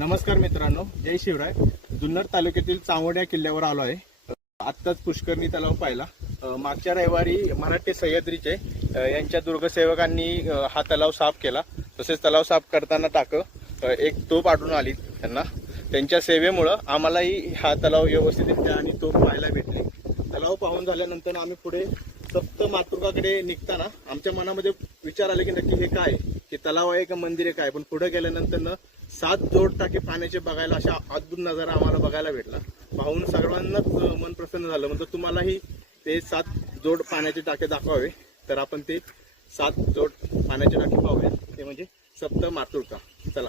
नमस्कार मित्रांनो, जय शिवराय. जुन्नर तालुक्यातील चावंड किल्ल्यावर आलो आहे. आत्ताच पुष्करणी तलाव पाहिला. मागच्या रविवारी मराठे सह्याद्रीचे यांच्या दुर्गसेवकांनी हा तलाव साफ केला. तसेच तलाव साफ करताना एक तोप आढळून आली त्यांना. त्यांच्या सेवेमुळं आम्हालाही हा तलाव व्यवस्थितरित्या आणि तोप पाहायला भेटले. तलाव पाहून झाल्यानंतर आम्ही पुढे सप्त मातृकाकडे निघताना आमच्या मनामध्ये विचार आले की नक्की हे काय, की तलाव आहे का मंदिर आहे काय. पण पुढे गेल्यानंतर 7 जोड टाके पाण्याचे बघायला, अशा अद्भुत नजारा आम्हाला बघायला भेटला. पाहून सर्वांनाच मन प्रसन्न झालं. म्हणजे तुम्हालाही ते 7 जोड पाण्याचे टाके दाखवावे, तर आपण ते 7 जोड पाण्याचे टाके पाहूया. ते म्हणजे सप्त मातृका. चला.